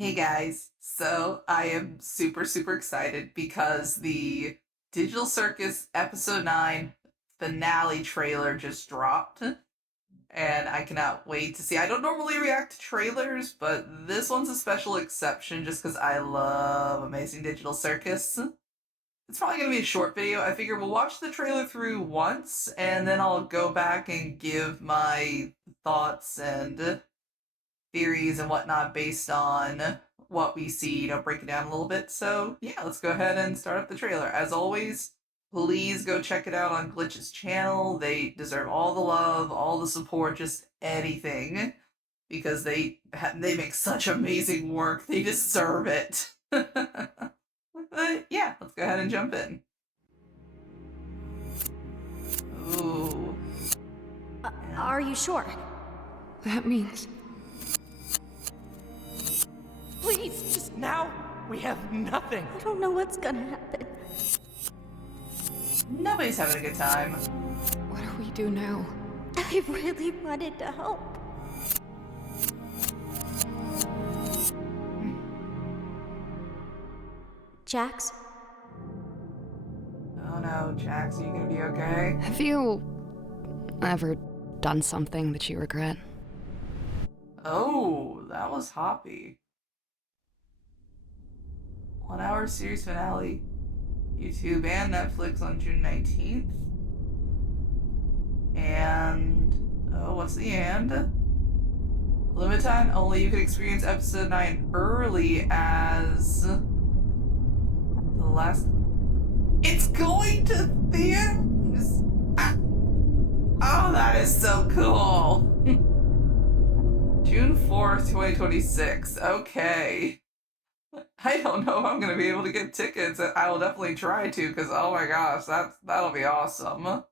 Hey guys, so I am super excited because the Digital Circus episode 9 finale trailer just dropped and I cannot wait to see. I don't normally react to trailers, but this one's a special exception just because I love Amazing Digital Circus. It's probably going to be a short video. I figure we'll watch the trailer through once and then I'll go back and give my thoughts and theories and whatnot based on what we see, break it down a little bit. So, yeah, let's go ahead and start up the trailer. As always, please go check it out on Glitch's channel. They deserve all the love, all the support, just anything, because they make such amazing work. They deserve it. But yeah, let's go ahead and jump in. Ooh. Are you sure? That means Please, just. Now we have nothing. I don't know what's gonna happen. Nobody's having a good time. what do we do now? I really wanted to help. Jax? Oh no, Jax, are you gonna be okay? Have you ever done something that you regret? Oh, that was hoppy. 1 hour series finale. YouTube and Netflix on June 19th. And oh, what's the and? Limit time, only you can experience episode 9 early as the last. It's going to theaters! Oh, that is so cool! June 4th, 2026. Okay. I don't know if I'm going to be able to get tickets. I will definitely try to, because oh my gosh, that'll be awesome.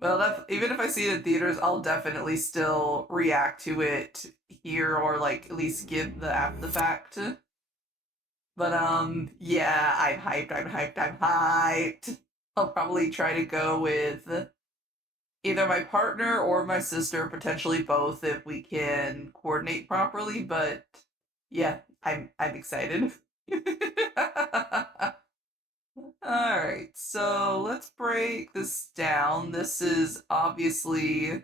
Well, even if I see it in theaters, I'll definitely still react to it here, or like at least give the after the fact. But yeah, I'm hyped. I'll probably try to go with either my partner or my sister, potentially both if we can coordinate properly, but yeah, I'm excited. Alright, so let's break this down. This is obviously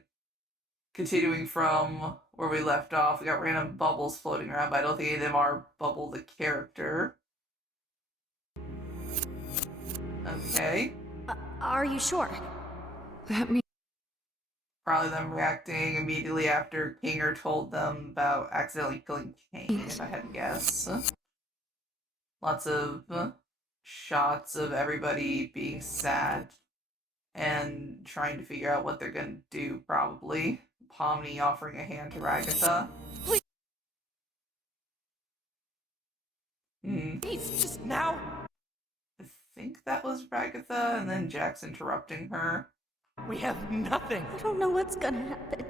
continuing from where we left off. We got random bubbles floating around, but I don't think any of them are Bubble the character. Okay. Are you sure? That means Probably them reacting immediately after Kinger told them about accidentally killing Kane, if I had to guess. Lots of shots of everybody being sad and trying to figure out what they're gonna do, probably. Pomni offering a hand to Ragatha. Please, just now. I think that was Ragatha, and then Jax interrupting her. We have nothing. I don't know what's gonna happen.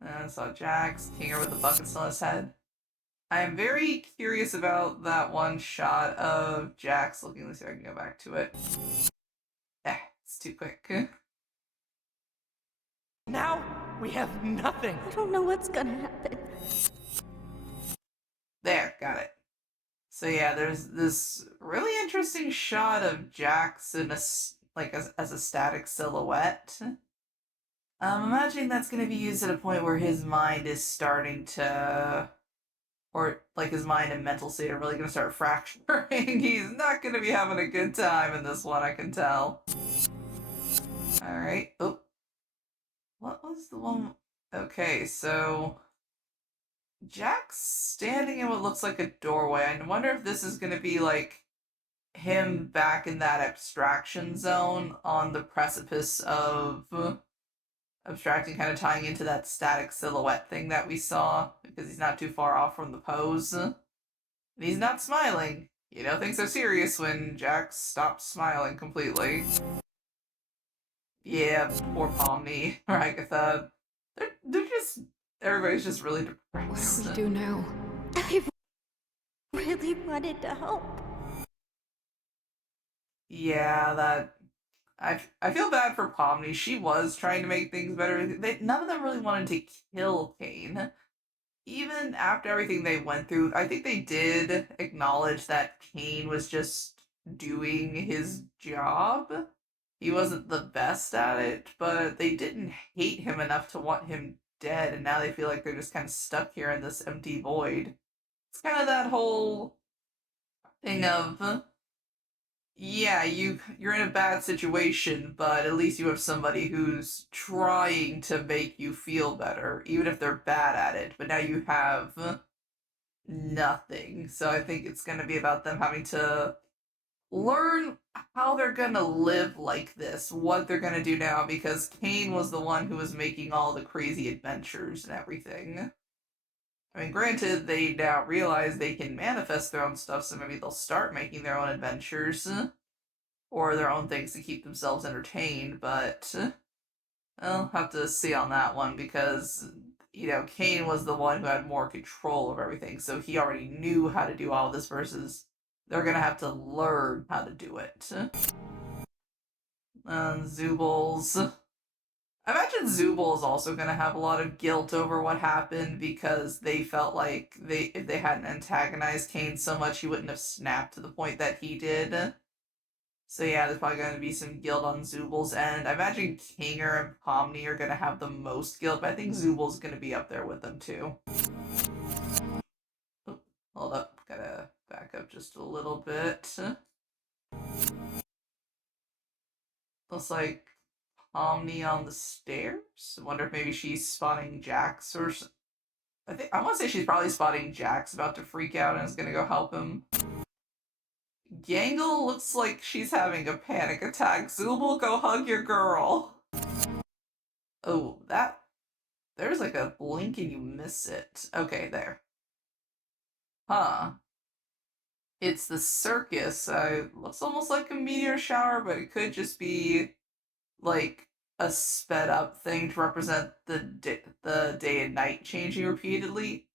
And I saw Jax, Kinger with the buckets on his head. I am very curious about that one shot of Jax looking. Let's see if I can go back to it. It's too quick. Now we have nothing. I don't know what's gonna happen. There, got it. So yeah, there's this really interesting shot of Jax in as a static silhouette. I'm imagining that's going to be used at a point where his mind is starting to, or like his mind and mental state are really going to start fracturing. He's not going to be having a good time in this one, I can tell. Alright. Oh. What was the one? Okay, so Jack's standing in what looks like a doorway. I wonder if this is going to be like him back in that abstraction zone on the precipice of abstracting, kind of tying into that static silhouette thing that we saw, because he's not too far off from the pose. And he's not smiling. You know, things are serious when Jax stops smiling completely. Yeah, poor Pomni or Agatha. They're just, everybody's just really what depressed. do we do now? I really wanted to help. Yeah, that I feel bad for Pomni. She was trying to make things better. None of them really wanted to kill Kane. even after everything they went through, I think they did acknowledge that Kane was just doing his job. He wasn't the best at it, but they didn't hate him enough to want him dead, and now they feel like they're just kind of stuck here in this empty void. It's kind of that whole thing of, yeah, you're in a bad situation, but at least you have somebody who's trying to make you feel better, even if they're bad at it. But now you have nothing. So I think it's going to be about them having to learn how they're going to live like this, what they're going to do now, because Kane was the one who was making all the crazy adventures and everything. I mean, granted, they now realize they can manifest their own stuff, so maybe they'll start making their own adventures or their own things to keep themselves entertained, but I'll have to see on that one because, Kane was the one who had more control of everything, so he already knew how to do all this versus they're gonna have to learn how to do it. Zubal's. I imagine Zubul is also going to have a lot of guilt over what happened because they felt like if they hadn't antagonized Kane so much, he wouldn't have snapped to the point that he did. So yeah, there's probably going to be some guilt on Zubul's end. I imagine Kinger and Pomni are going to have the most guilt, but I think Zubul's going to be up there with them too. Oh, hold up, gotta back up just a little bit. Looks like Omni on the stairs. I wonder if maybe she's spotting Jax or. I want to say she's probably spotting Jax about to freak out and is gonna go help him. Gangle looks like she's having a panic attack. Zubul, go hug your girl. Oh, there's like a blink and you miss it. Okay, there. Huh. It's the circus. Looks almost like a meteor shower, but it could just be like a sped up thing to represent the day and night changing repeatedly.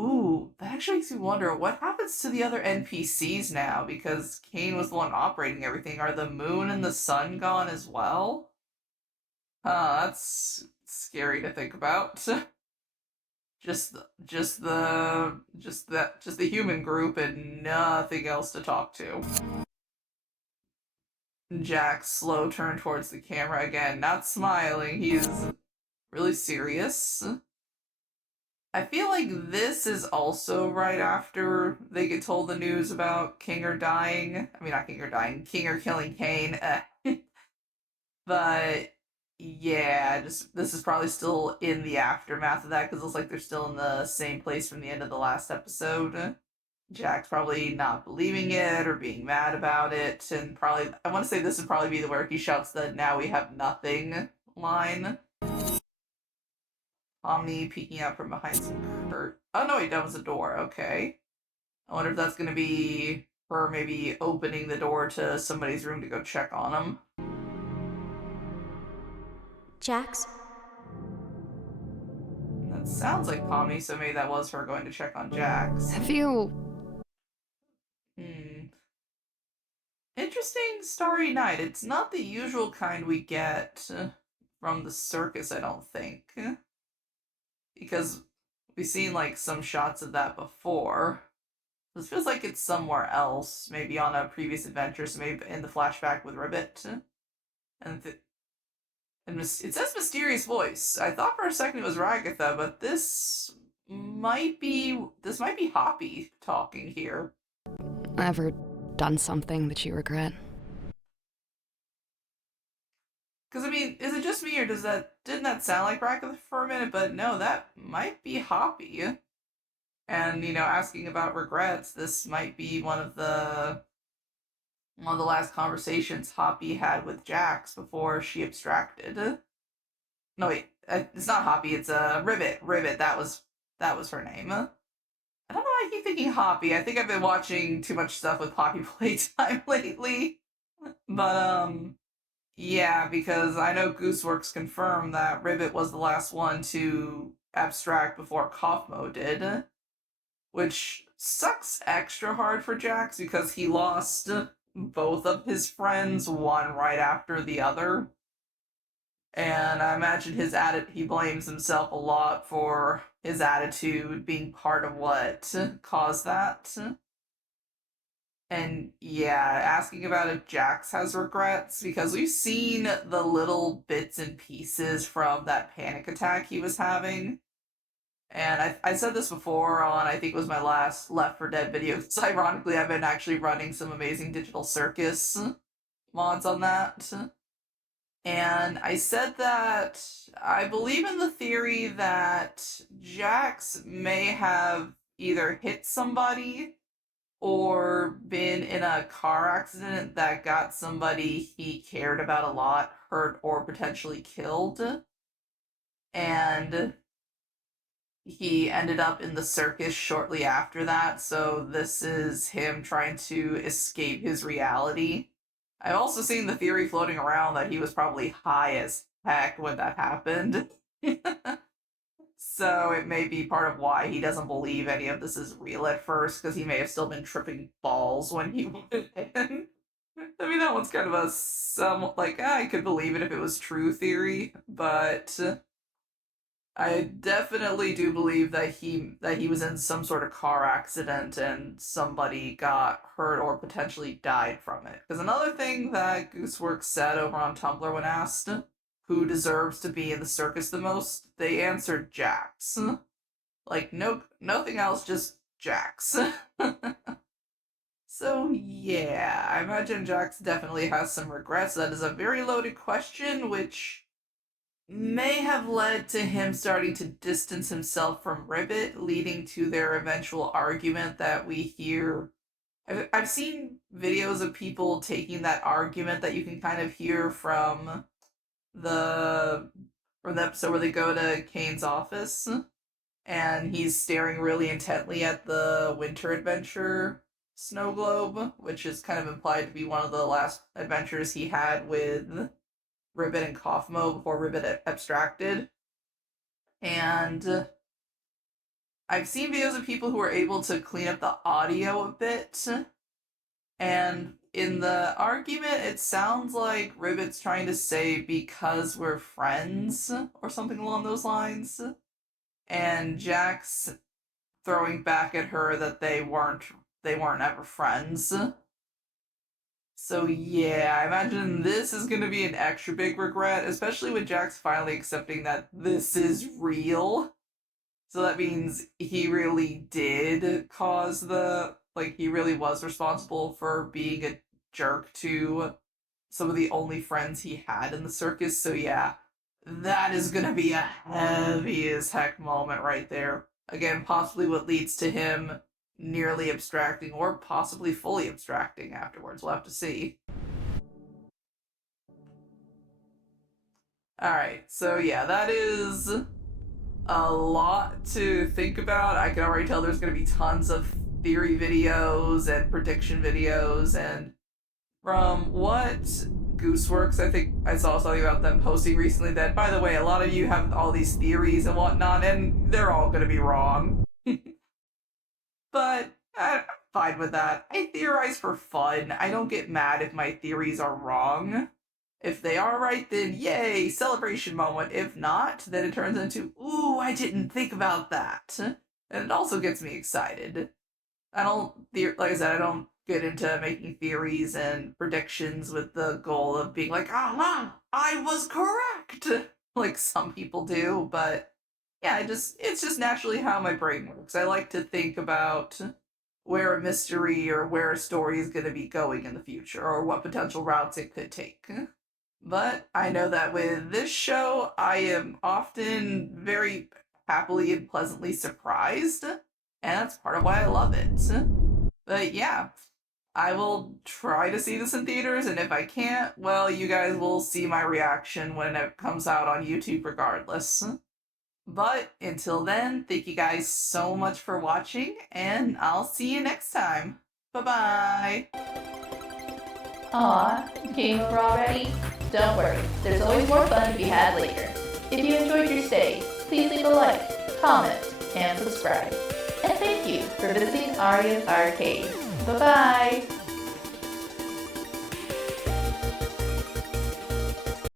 Ooh, that actually makes me wonder what happens to the other NPCs now because Kane was the one operating everything. Are the moon and the sun gone as well? That's scary to think about. just the human group and nothing else to talk to. Jack's slow turn towards the camera again, not smiling. He's really serious. I feel like this is also right after they get told the news about Kinger dying. I mean, not Kinger dying, Kinger killing Kane. But yeah, this is probably still in the aftermath of that because it looks like they're still in the same place from the end of the last episode. Jack's probably not believing it or being mad about it, and probably I want to say this would probably be the where he shouts the "now we have nothing" line. Omni peeking out from behind some curtain. Oh no, wait, that was a door. Okay. I wonder if that's gonna be her maybe opening the door to somebody's room to go check on him. Jax? That sounds like Pomni, so maybe that was her going to check on Jax. Have you. Interesting Starry Night. It's not the usual kind we get from the circus, I don't think. Because we've seen like some shots of that before. This feels like it's somewhere else, maybe on a previous adventure, so maybe in the flashback with Ribbit. And it says mysterious voice. I thought for a second it was Ragatha, but this might be Hoppy talking here. Ever done something that you regret? Because, I mean, is it just me, or didn't that sound like Ragatha for a minute? But no, that might be Hoppy. And, asking about regrets, this might be one of the last conversations Hoppy had with Jax before she abstracted. No, wait, it's not Hoppy, it's Ribbit. Ribbit, that was her name. I don't know why I keep thinking Hoppy. I think I've been watching too much stuff with Poppy Playtime lately. But, yeah, because I know Gooseworks confirmed that Ribbit was the last one to abstract before Kaufmo did. Which sucks extra hard for Jax because he lost both of his friends, one right after the other. And I imagine he blames himself a lot for his attitude being part of what caused that. And yeah, asking about if Jax has regrets, because we've seen the little bits and pieces from that panic attack he was having. And I said this before on, I think it was my last Left 4 Dead video, because ironically I've been actually running some amazing digital Circus mods on that. And I said that I believe in the theory that Jax may have either hit somebody or been in a car accident that got somebody he cared about a lot hurt or potentially killed. And he ended up in the circus shortly after that, so this is him trying to escape his reality. I've also seen the theory floating around that he was probably high as heck when that happened. So it may be part of why he doesn't believe any of this is real at first, because he may have still been tripping balls when he went in. I mean, that one's kind of a somewhat like, I could believe it if it was true theory, but I definitely do believe that he was in some sort of car accident and somebody got hurt or potentially died from it. Because another thing that Gooseworks said over on Tumblr when asked who deserves to be in the circus the most, they answered Jax. Like, nothing else, just Jax. So, yeah, I imagine Jax definitely has some regrets. That is a very loaded question, which may have led to him starting to distance himself from Ribbit, leading to their eventual argument that we hear. I've seen videos of people taking that argument that you can kind of hear from the episode where they go to Kane's office and he's staring really intently at the Winter Adventure snow globe, which is kind of implied to be one of the last adventures he had with Ribbit and Kaufmo before Ribbit abstracted. And I've seen videos of people who are able to clean up the audio a bit, and in the argument, it sounds like Ribbit's trying to say because we're friends, or something along those lines. And Jax throwing back at her that they weren't ever friends. So yeah, I imagine this is gonna be an extra big regret, especially with Jax finally accepting that this is real. So that means he really did cause he really was responsible for being a jerk to some of the only friends he had in the circus. So yeah, that is gonna be a heavy as heck moment right there. Again, possibly what leads to him nearly abstracting or possibly fully abstracting afterwards. We'll have to see. Alright, so yeah, that is a lot to think about. I can already tell there's going to be tons of theory videos and prediction videos, and from what Gooseworks, I think I saw something about them posting recently that, by the way, a lot of you have all these theories and whatnot, and they're all going to be wrong. But I'm fine with that. I theorize for fun. I don't get mad if my theories are wrong. If they are right, then yay, celebration moment. If not, then it turns into, ooh, I didn't think about that. And it also gets me excited. Like I said, I don't get into making theories and predictions with the goal of being like, ah, I was correct, like some people do, but yeah, it's just naturally how my brain works. I like to think about where a mystery or where a story is going to be going in the future, or what potential routes it could take. But I know that with this show, I am often very happily and pleasantly surprised, and that's part of why I love it. But yeah, I will try to see this in theaters, and if I can't, well, you guys will see my reaction when it comes out on YouTube regardless. But until then, thank you guys so much for watching, and I'll see you next time. Bye-bye! Aw, game over already? Don't worry, there's always more fun to be had later. If you enjoyed your stay, please leave a like, comment, and subscribe. And thank you for visiting Arya's Arcade. Bye-bye!